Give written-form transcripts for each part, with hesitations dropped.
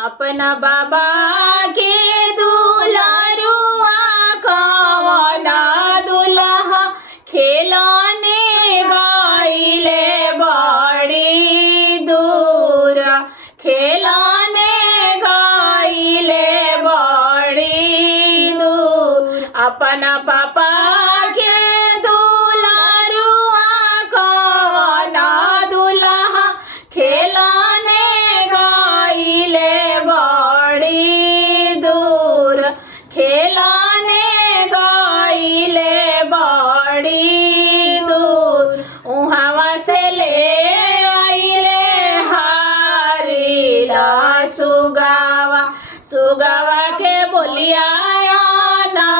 अपना बाबा के दुलारुआ कवना दुल्हा खेलाने गइले बड़ी दूर, खेलाने गइले बड़ी दूर। अपना पापा के दुलारुआ कवना दुल्हा खेलाने गइले बड़ी दूर, खेलाने गइले बड़ी दूर। उहाँ से ले आइले हारीला सुगावा, सुगावा के बोलिया ना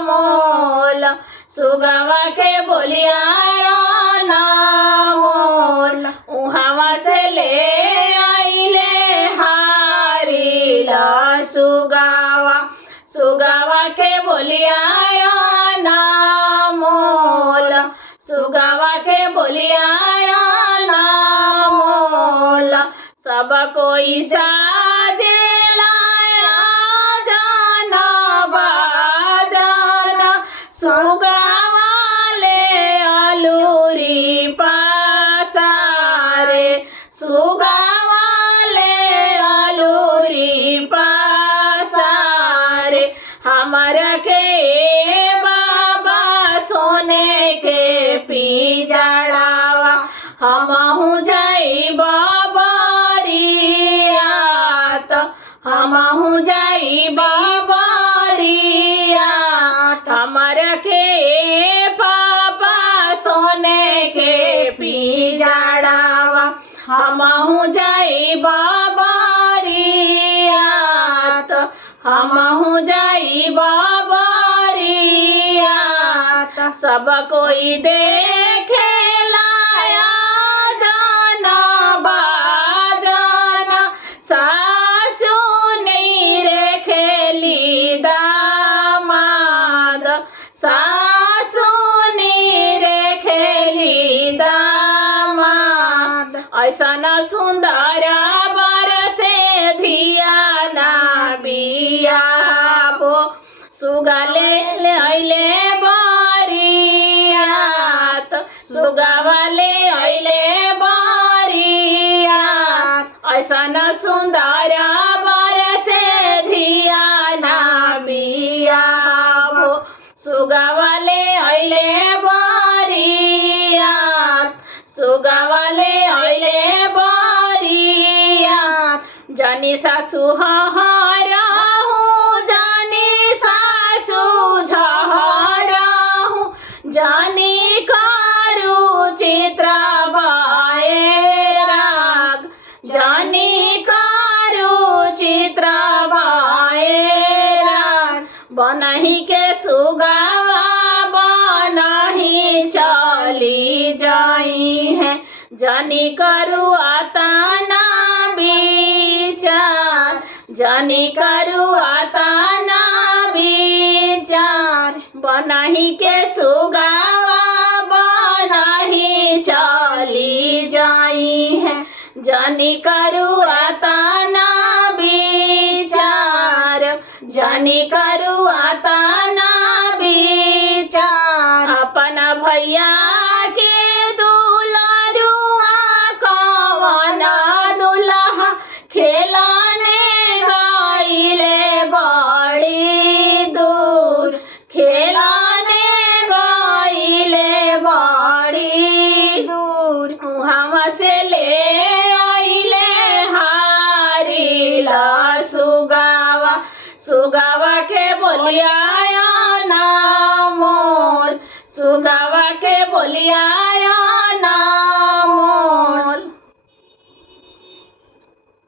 मोल, सुगावा के बोलिया ना मोल। उहाँ से ले आइले हारीला सुगावा, सुगावा के बोलिया ना मोल, सुगावा के बोलिया ना मोल। सब कोई साजेला जाना बाजाना, सुगावा ले अलूरी पासारे, सुगावा ले अलूरी पासारे। हमारा के बाबा सोने के पिजड़ावा, हमहु जाइब बरियात, हमहु जाइब बरियात। हमारा के पापा सोने के पिजड़ावा, हमहु जाइब बरियात, हमहु जाइब बरियात। सब कोई देखेला जाना बाजाना, सासु नहीं रेखेली दामाद, सासु नहीं रेखेली दामाद। ऐसा न सुंदर बर से धिया ना बियाबो, सुगाले अइले बरियात, सुगावाले अइले बरियात। ऐसा न सुंदर बर से धिया ना बियाबो, सुगावाले अइले बरियात, सुगावाले अइले बरियात। जानी सासु हराहु, जानी सासु झहराहु, जानी कारू चित्र राग, जानी कारू चित्र राग। बनही के सुगावा बनही चली जाई है, जानी करू आताना विचार, जानी करू आताना विचार। बनही के सुगावा बनही चली जाई है, जानी करू आताना विचार, जानी करू आताना विचार। अपना भैया के दुलारुआ कवना दुल्हा खेलाने गइले बड़ी दूर, खेलाने गइले बड़ी दूर। उहाँ से ले आइले हारीला सुगावा, सुगावा के बोलिया ना मोल, सुगावा के बोलिया